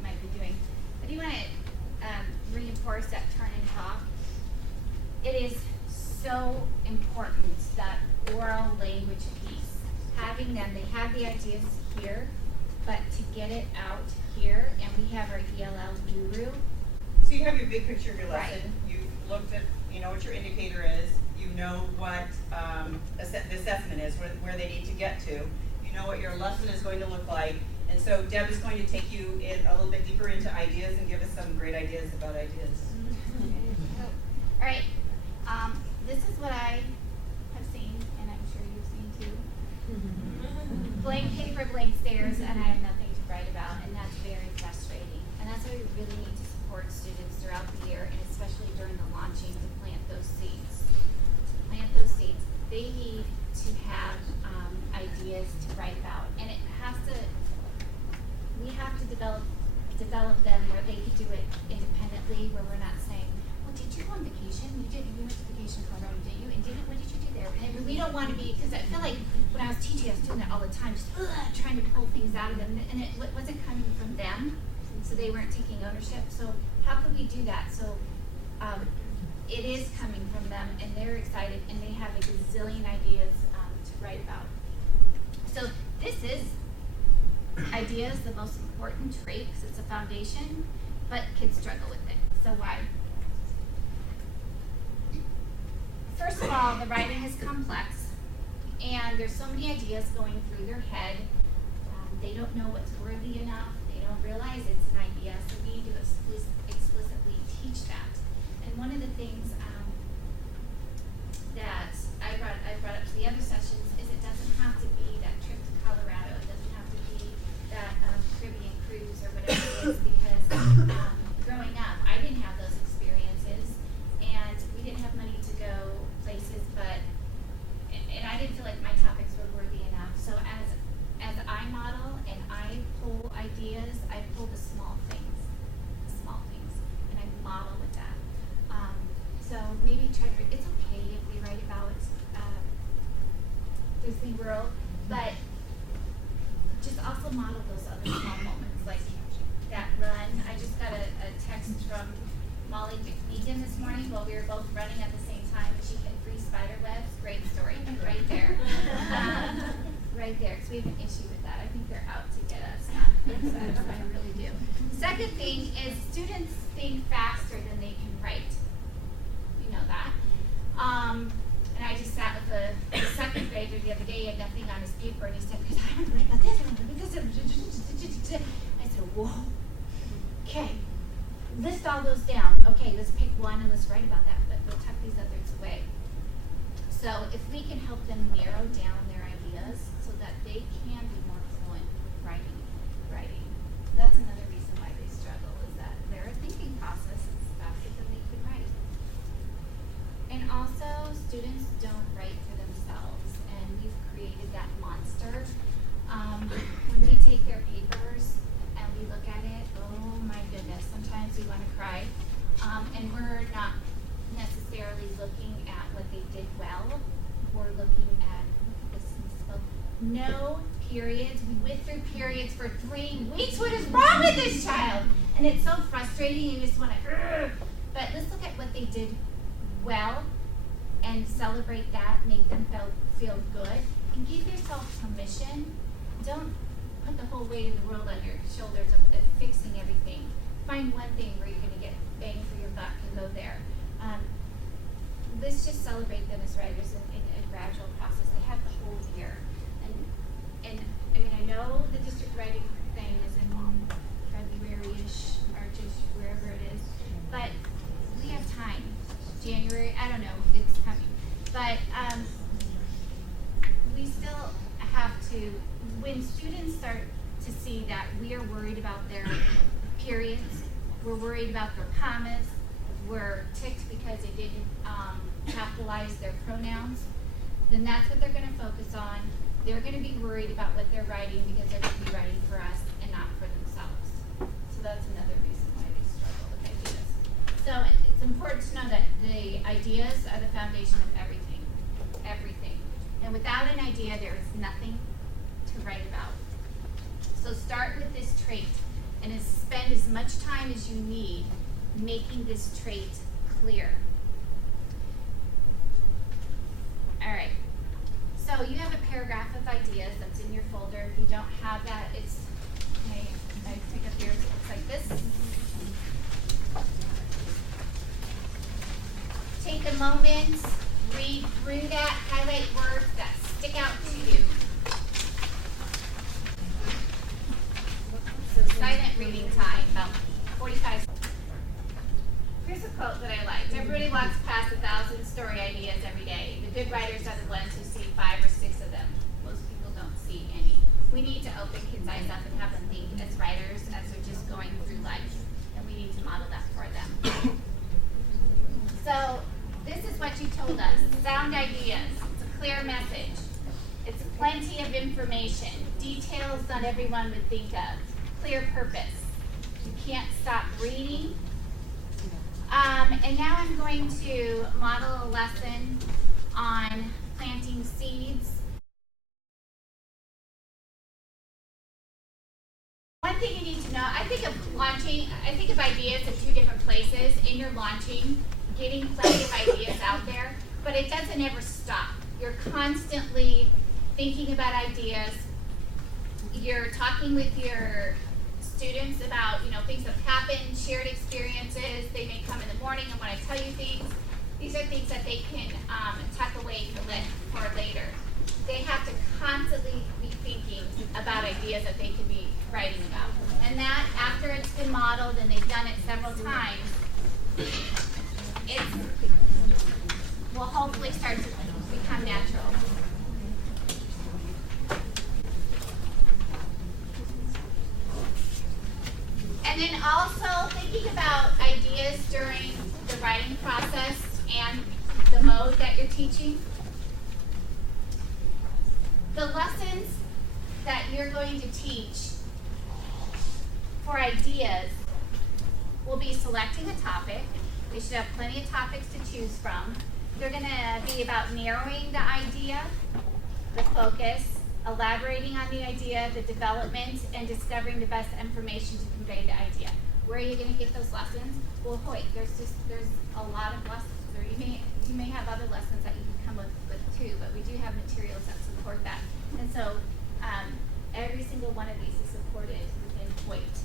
might be doing. But you want to reinforce that turn and talk. It is so important, that oral language piece. Having them, they have the ideas here, but to get it out here, and we have our ELL guru. So you have your big picture of your lesson. Right. You've looked at, you know what your indicator is. You know what the assessment is, where they need to get to. You know what your lesson is going to look like. And so Deb is going to take you in a little bit deeper into ideas and give us some great ideas about ideas. All right. This is what I have seen, and I'm sure you've seen too. Blank paper, blank stares, and I have nothing to write about, and that's very frustrating. And that's why we really need to support students throughout the year, and especially during the launching, to plant those seeds. Plant those seeds. They need to have ideas to write about, and we have to develop them where they could do it independently, where we're not saying, well, did you go on vacation? You went to vacation in Colorado, didn't you? And what did you do there? And we don't want to be, because I feel like when I was teaching, I was doing that all the time, just trying to pull things out of them, and it wasn't coming from them, so they weren't taking ownership. So how could we do that? So it is coming from them, and they're excited, and they have a gazillion ideas to write about. So this is ideas, the most important trait, because it's a foundation, but kids struggle with it. So why? First of all, all, the writing is complex, and there's so many ideas going through their head. They don't know what's worthy enough. They don't realize it's an idea, so we need to explicitly teach that. And one of the things that I brought up to the other sessions is it doesn't have to be that trip to Colorado. It doesn't have to be that Caribbean cruise or whatever it is, because growing up, I didn't have those experiences, and we didn't have money to go places, and I didn't feel like my topics were worthy enough. So as I model and I pull ideas, I pull the small things, and I model with that. So maybe it's okay if we write about Disney World, but just also model those other small moments, like that run. I just got a text from Molly Megan this morning while we were both running at the same time, and she hit 3 spider webs. Great story, right there. Right there, because we have an issue with that. I think they're out to get us, not fix us. I really do. The second thing is students think faster than they can write. You know that. And I just sat with the second grader the other day. He had nothing on his paper, and he said, I want to write about this, I want to write this. I said, whoa. Okay, list all those down. Okay, let's pick one and let's write about that, but we'll tuck these others away. So if we can help them narrow down their ideas so that they can be more fluent with writing, that's another reason why they struggle, is that their thinking process is faster than they can write. And also, students don't write for themselves, and we've created that monster. When we take their papers and we look at it, oh my goodness, sometimes we want to cry. And we're not necessarily looking at what they did well. We're looking at this misspoke. No periods. We went through periods for 3 weeks. What is wrong with this child? And it's so frustrating. You just want to, but let's look at what they did well and celebrate that, make them feel good, and give yourself permission. Don't put the whole weight of the world on your shoulders of fixing everything. Find one thing where you're going to get bang for your buck and go there. Let's just celebrate them as writers in a gradual process. They have the whole year. And I mean, I know the district writing thing is in February-ish, March-ish, wherever it is, but we have time. January, I don't know, it's coming. But we still have to, when students start to see that we are worried about their periods, we're worried about their commas, we're ticked because they didn't capitalize their pronouns, then that's what they're going to focus on. They're going to be worried about what they're writing because they're going to be writing for us and not for themselves. So that's another reason why they struggle with ideas. So it's important to know that the ideas are the foundation of everything. And without an idea, there is nothing to write about. So start with this trait and spend as much time as you need making this trait clear. All right. So you have a paragraph of ideas that's in your folder. If you don't have that, it's, okay, I pick up yours, it looks like this. Take a moment, read through that, highlight words that stick out to you. So silent reading time, about 45. Here's a quote that I liked. Everybody walks past 1,000 story ideas every day. The good writers are the ones who see 5 or 6 of them. Most people don't see any. We need to open kids' eyes up and have them think as writers as they're just going through life. And we need to model that for them. So this is what you told us. Sound ideas. It's a clear message. It's plenty of information. Details not everyone would think of. Clear purpose. You can't stop reading. And now I'm going to model a lesson on planting seeds. One thing you need to know, I think of ideas in 2 different places. In your launching, getting plenty of ideas out there, but it doesn't ever stop. You're constantly thinking about ideas. You're talking with your students about, things that have happened, shared experiences. They may come in the morning and want to tell you things. These are things that they can tuck away for later. They have to constantly be thinking about ideas that they could be writing about. And that, after it's been modeled and they've done it several times, it will hopefully start to become natural. And then also thinking about ideas during the writing process and the mode that you're teaching. The lessons that you're going to teach for ideas will be selecting a topic. They should have plenty of topics to choose from. They're going to be about narrowing the idea, the focus, elaborating on the idea, the development, and discovering the best information to convey the idea. Where are you going to get those lessons? Well, Hoyt, there's a lot of lessons. Or you may have other lessons that you can come up with too, but we do have materials that support that. And so every single one of these is supported within Hoyt.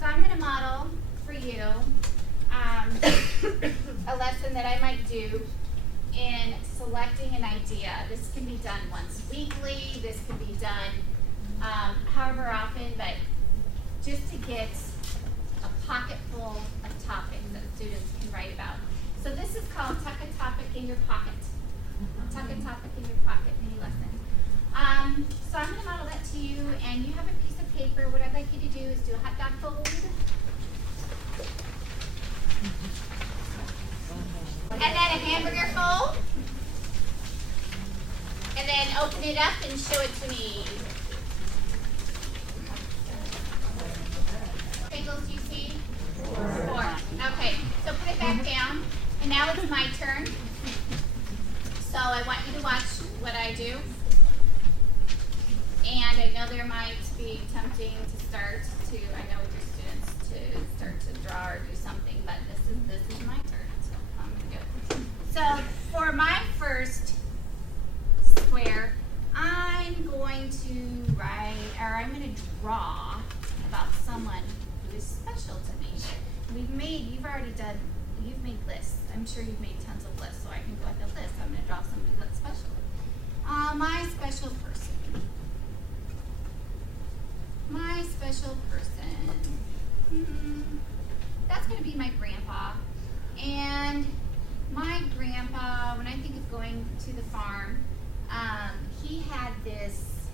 So I'm going to model for you a lesson that I might do in selecting an idea. This can be done once weekly. This can be done however often, but just to get a pocket full of topics that students can write about. So this is called Tuck a Topic in Your Pocket. Tuck a Topic in Your Pocket, mini lesson. So I'm going to model that to you, and you have a piece of paper. What I'd like you to do is do a hot dog fold. And then a hamburger fold. And then open it up and show it to me. Singles do you see? 4. Okay, so put it back down. And now it's my turn. So I want you to watch what I do. And I know there might be tempting to start to, I know with your students, to start to draw or do something, but this is my turn. So I'm going to go. So for my first square, I'm going to write, or I'm going to draw about someone who is special to me. You've made lists. I'm sure you've made tons of lists, so I can go at the list. I'm going to draw somebody that's special. My special person. My special person. That's going to be my grandpa. And my grandpa, when I think of going to the farm, he had this,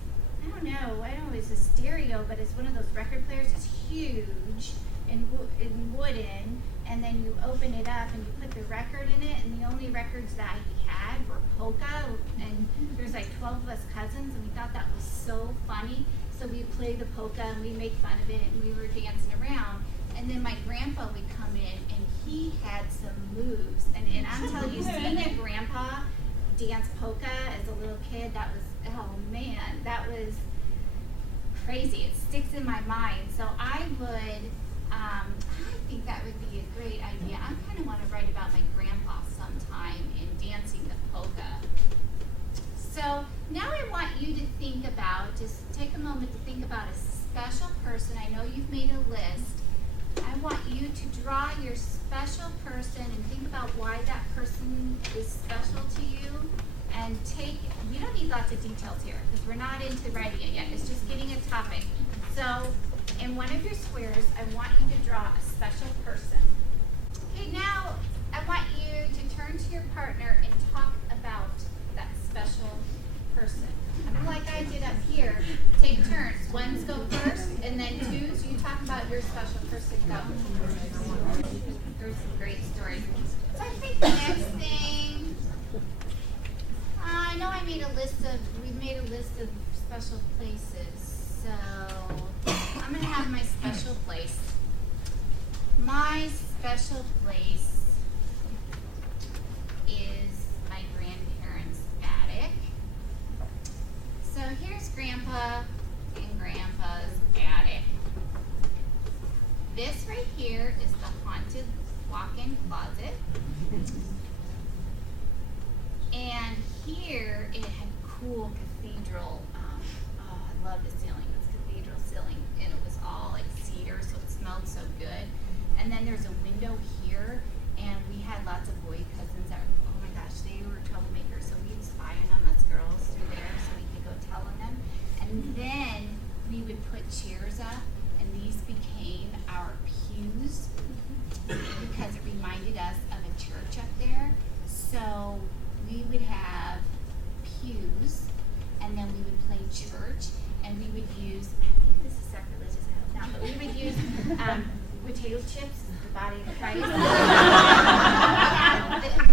I don't know it's a stereo, but it's one of those record players. It's huge and wooden, and then you open it up and you put the record in it, and the only records that he had were polka, and there's like 12 of us cousins, and we thought that was so funny. So we play the polka and we make fun of it, and we were dancing around. And then my grandpa would come in, and he had some moves. And I'm telling you, seeing a grandpa dance polka as a little kid, that was, oh man, that was crazy. It sticks in my mind. So I think that would be a great idea. I kind of want to write about my grandpa sometime in dancing the polka. So now I want you to think about, just take a moment to think about a special person. I know you've made a list. I want you to draw your special person and think about why that person is special to you. And we don't need lots of details here because we're not into writing it yet. It's just getting a topic. So in one of your squares, I want you to draw a special person. Okay, now I want you to turn to your partner and talk about that special person. Like I did up here, take turns. Ones go first, and then twos, you talk about your special person. Go. There's some great stories. So I think the next thing, I know we made a list of special places. So I'm going to have my special place. My special place is my grandparents' attic. So here's Grandpa and Grandpa's attic. This right here is the haunted walk-in closet. And here it had cool cathedral, I love the ceiling, it's cathedral ceiling, and it was all like cedar, so it smelled so good. And then there's a window here, would have pews, and then we would play church, and we would use, maybe this is sacrilegious, I hope not, but we would use potato chips, the body of Christ.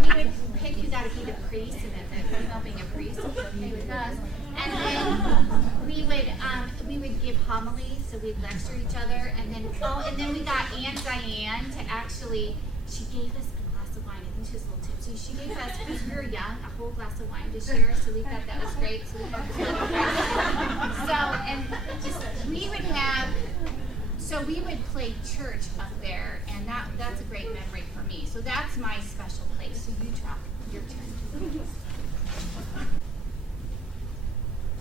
We would pick who got to be the priest, and then the female being a priest was okay with us. And then we would give homilies, so we'd lecture each other, and then we got Aunt Diane to actually, she gave us a glass of wine. I think she was a little tipsy. She gave us, because we were young, a whole glass of wine to share, so we thought that was great. So we had so we would play church up there, and that's a great memory for me. So that's my special place. So you talk, your turn.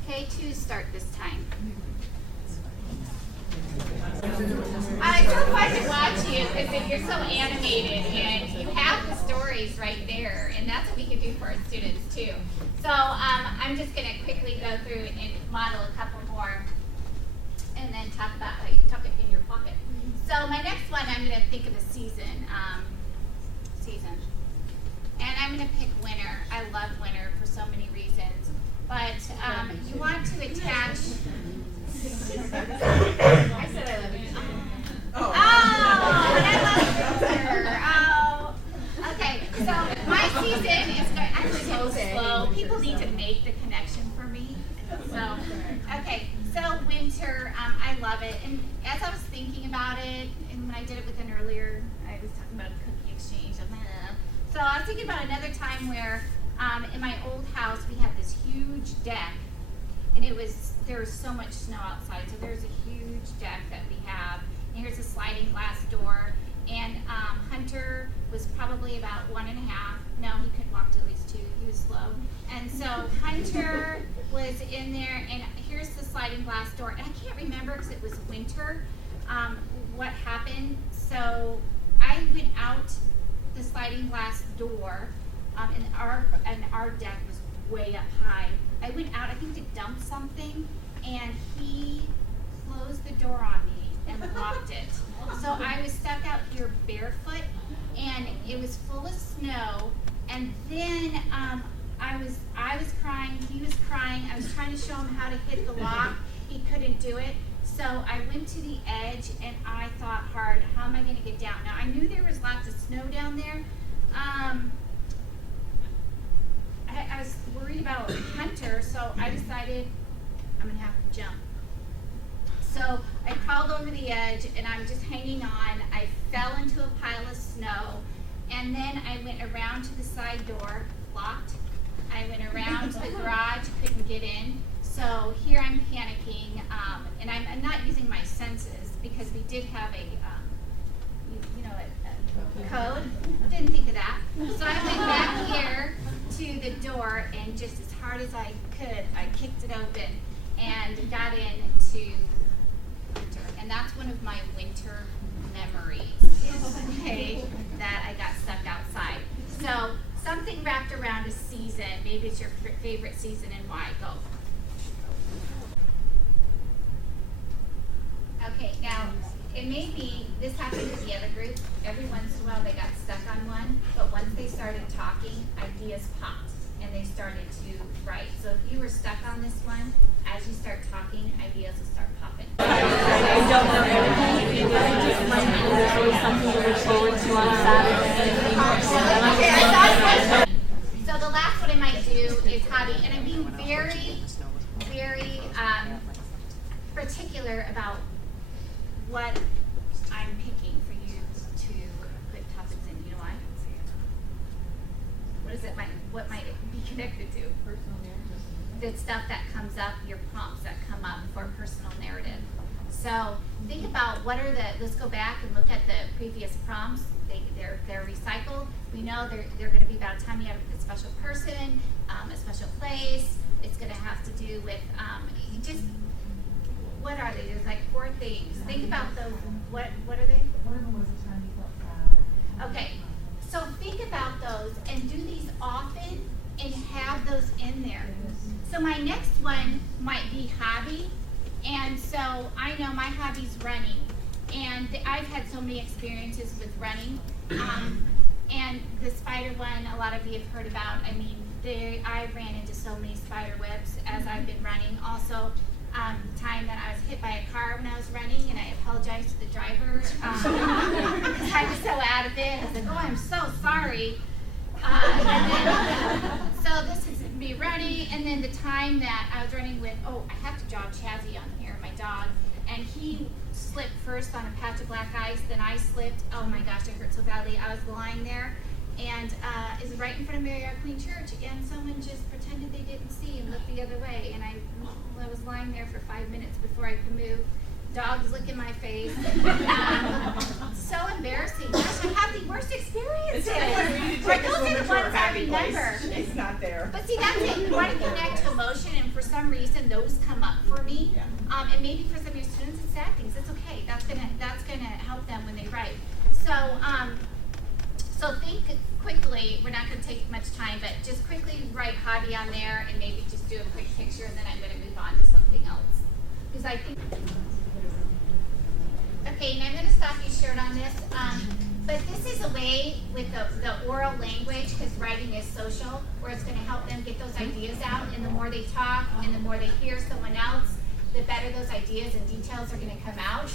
K2 start this time. It's so fun to watch you because you're so animated and you have the stories right there, and that's what we can do for our students too. So I'm just going to quickly go through and model a couple more and then talk about how you tuck it in your pocket. So my next one, I'm going to think of a season. And I'm going to pick winter. I love winter for so many reasons. But you want to attach. I said I love you. Oh, I love winter. Oh, okay. So my season is going to actually go slow. People need to make the connection for me. So, okay. So winter, I love it. And as I was thinking about it, and when I did it with an earlier, I was talking about a cookie exchange. So I was thinking about another time where in my old house we had this huge deck, and there was so much snow outside. So there's a huge deck that we have, and here's a sliding glass door. And Hunter was probably about 1.5. No, he couldn't walk to at least 2. He was slow. And so Hunter was in there, and here's the sliding glass door. And I can't remember because it was winter what happened. So I went out the sliding glass door, and our deck was way up high. I went out, I think, to dump something, and he closed the door on me and locked it. So I was stuck out here barefoot, and it was full of snow. And then I was crying, he was crying. I was trying to show him how to hit the lock. He couldn't do it. So I went to the edge, and I thought hard, how am I going to get down? Now, I knew there was lots of snow down there. I was worried about Hunter, so I decided I'm going to have to jump. So I crawled over the edge, and I'm just hanging on. I fell into a pile of snow, and then I went around to the side door, locked. I went around to the garage, couldn't get in. So here I'm panicking, and I'm not using my senses because we did have a code. Didn't think of that. So I went back here to the door, and just as hard as I could, I kicked it open and got into winter. And that's one of my winter memories, is the day that I got stuck outside. So something wrapped around a season. Maybe it's your favorite season and why. Go. Okay, now it may be, this happened to the other group. Every once in a while they got stuck on one, but once they started talking, ideas popped and they started to write. So if you were stuck on this one, as you start talking, ideas will start popping. I don't know everything, but I just like there's always something to look forward to on Saturday. So the last one I might do is hobby, and I'm being very, very particular about what I'm picking for you to put topics in. You know why? What might it be connected to? Personal narrative. The stuff that comes up, your prompts that come up for personal narrative. So think about let's go back and look at the previous prompts. They're recycled. We know they're going to be about a time you have a special person, a special place. It's going to have to do with what are they? There's like 4 things. Think about those. What are they? One of them was a time you felt proud. Okay. So think about those and do these often and have those in there. So my next one might be hobby. And so I know my hobby's running. And I've had so many experiences with running. And the spider one, a lot of you have heard about. I mean, I ran into so many spider webs as I've been running. Also, the time that I was hit by a car when I was running, and I apologized to the driver because I was so out of it. I was like, oh, I'm so sorry. So this is me running, and then the time that I was running with, I have to draw Chazzy on here, my dog, and he slipped first on a patch of black ice, then I slipped. Oh my gosh, it hurt so badly. I was lying there, and it was right in front of Mary Our Queen Church, and someone just pretended they didn't see and looked the other way, and I was lying there for 5 minutes before I could move. Dogs licking my face. So embarrassing. Gosh, I have the worst experiences. Those are the ones I remember. It's not there. But see, that's it. You want to connect to emotion, and for some reason, those come up for me. Yeah. And maybe for some of your students, it's sad things. It's okay. That's gonna help them when they write. So think quickly. We're not gonna take much time, but just quickly write hobby on there, and maybe just do a quick picture, and then I'm gonna move on to something else. Because I think. Okay, and I'm going to stop you short on this, but this is a way with the oral language, because writing is social, where it's going to help them get those ideas out, and the more they talk and the more they hear someone else, the better those ideas and details are going to come out.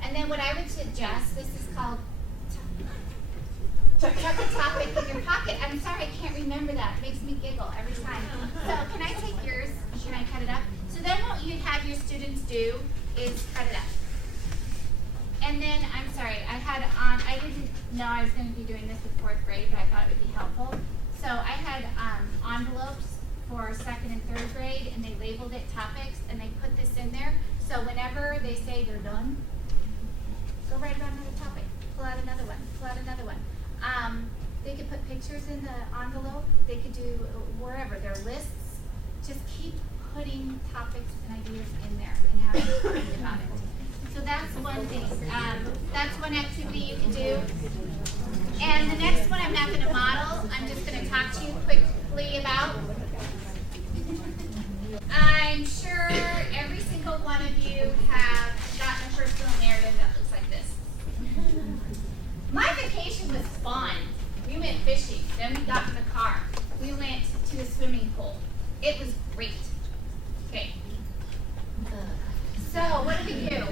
And then what I would suggest, this is called tuck a topic in your pocket. I'm sorry, I can't remember that. It makes me giggle every time. So can I take yours? Can I cut it up? So then what you'd have your students do is cut it up. And then, I'm sorry, I didn't know I was going to be doing this with 4th grade, but I thought it would be helpful. So I had envelopes for 2nd and 3rd grade, and they labeled it topics, and they put this in there. So whenever they say they're done, go write about another topic. Pull out another one. Pull out another one. They could put pictures in the envelope. They could do wherever. Their lists. Just keep putting topics and ideas in there and have them think about it. So that's one thing. That's one activity you can do. And the next one I'm not going to model. I'm just going to talk to you quickly about. I'm sure every single one of you have gotten a personal narrative that looks like this. My vacation was fun. We went fishing. Then we got in the car. We went to the swimming pool. It was great. Okay. So what did we do?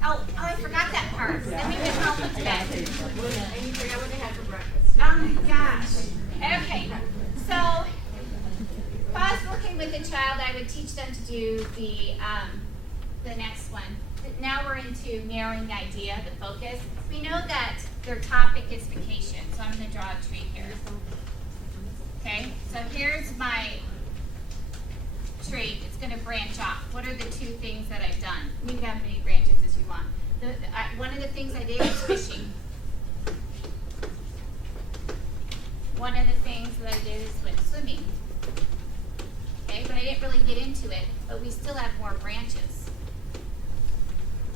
Oh, I forgot that part. Then we went home with bed. And you forgot what they had for breakfast. Oh my gosh. Okay. So if I was working with a child, I would teach them to do the next one. Now we're into narrowing the idea, the focus. We know that their topic is vacation, so I'm going to draw a tree here. Okay, so here's my tree. It's going to branch off. What are the 2 things that I've done? You can have as many branches as you want. One of the things I did was fishing. One of the things that I did is went swimming. Okay, but I didn't really get into it, but we still have more branches.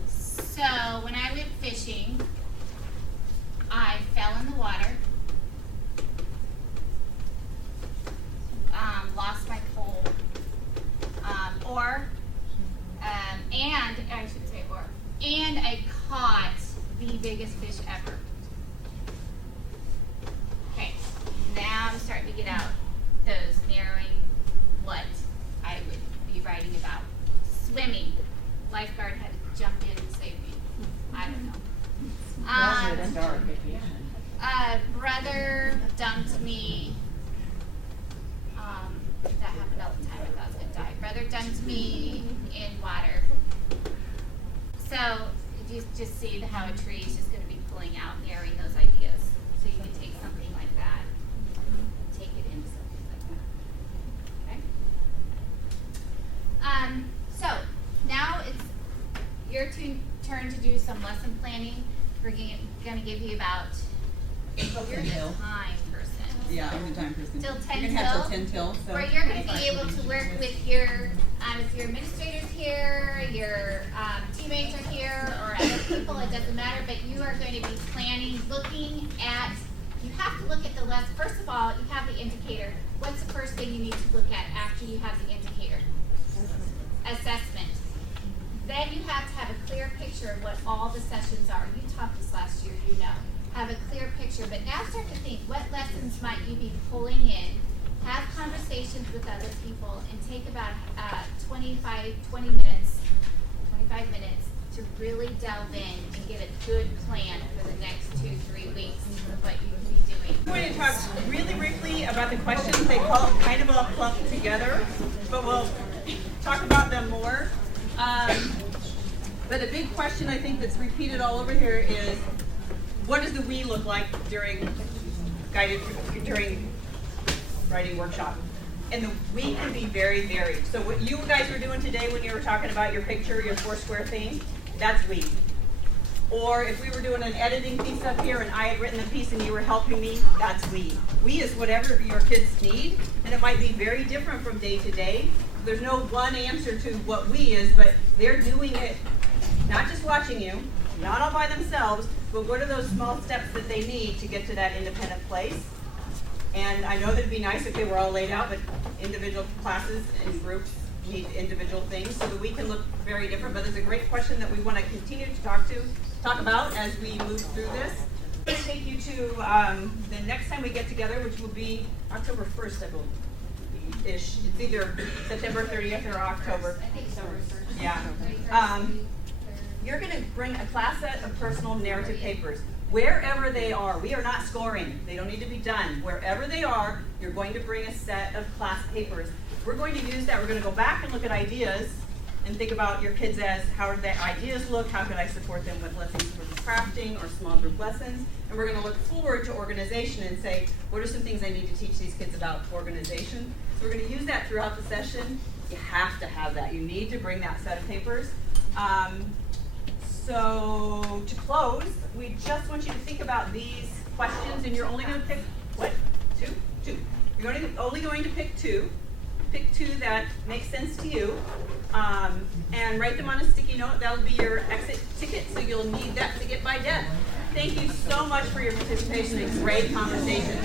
So when I went fishing, I fell in the water, lost my pole, and I caught the biggest fish ever. Okay, now I'm starting to get out those narrowing what I would be writing about. Swimming. Lifeguard had to jump in and save me. I don't know. Brother dumped me. That happened all the time. I thought I was going to die. Brother dumped me in water. So you just see how a tree is just going to be pulling out, narrowing those ideas. So you can take something like that, take it into something like that. Okay? So now it's your turn to do some lesson planning. We're going to give you about, you're the time person. Yeah, I'm the time person. Till 10 You're gonna have till 10 till. So where you're going to be able to work with your, if your administrators here, your teammates are here, or other people, it doesn't matter, but you are going to be planning, looking at, you have to look at the lesson. First of all, you have the indicator. What's the first thing you need to look at after you have the indicator? Assessment. Then you have to have a clear picture of what all the sessions are. You taught this last year, you know. have a clear picture, but now start to think, what lessons might you be pulling in? Have conversations with other people and take about 25 minutes to really delve in and get a good plan for the next 2-3 weeks of what you can be doing. We're going to talk really briefly about the questions. They call it kind of all clumped together, but we'll talk about them more. But a big question I think that's repeated all over here is, what does the we look like during writing workshop? And the we can be very varied. So what you guys were doing today when you were talking about your picture, your 4-square thing, that's we. Or if we were doing an editing piece up here and I had written a piece and you were helping me, that's we. We is whatever your kids need, and it might be very different from day to day. There's no one answer to what we is, but they're doing it, not just watching you, not all by themselves, but what are those small steps that they need to get to that independent place? And I know that it'd be nice if they were all laid out, but individual classes and groups need individual things, so that we can look very different. But it's a great question that we want to continue to talk about as we move through this. I'm going to take you to the next time we get together, which will be October 1st, I believe-ish. It's either September 30th or October. I think so. Yeah. You're going to bring a class set of personal narrative papers. Wherever they are, we are not scoring. They don't need to be done. Wherever they are, you're going to bring a set of class papers. We're going to use that. We're going to go back and look at ideas and think about your kids as, how do the ideas look? How could I support them with lessons for crafting or small group lessons? And we're going to look forward to organization and say, what are some things I need to teach these kids about organization? So we're going to use that throughout the session. You have to have that. You need to bring that set of papers. So to close, we just want you to think about these questions, and you're only going to pick, what, two? You're only going to pick two. Pick two that make sense to you, and write them on a sticky note. That'll be your exit ticket, so you'll need that to get by desk. Thank you so much for your participation. It's a great conversation.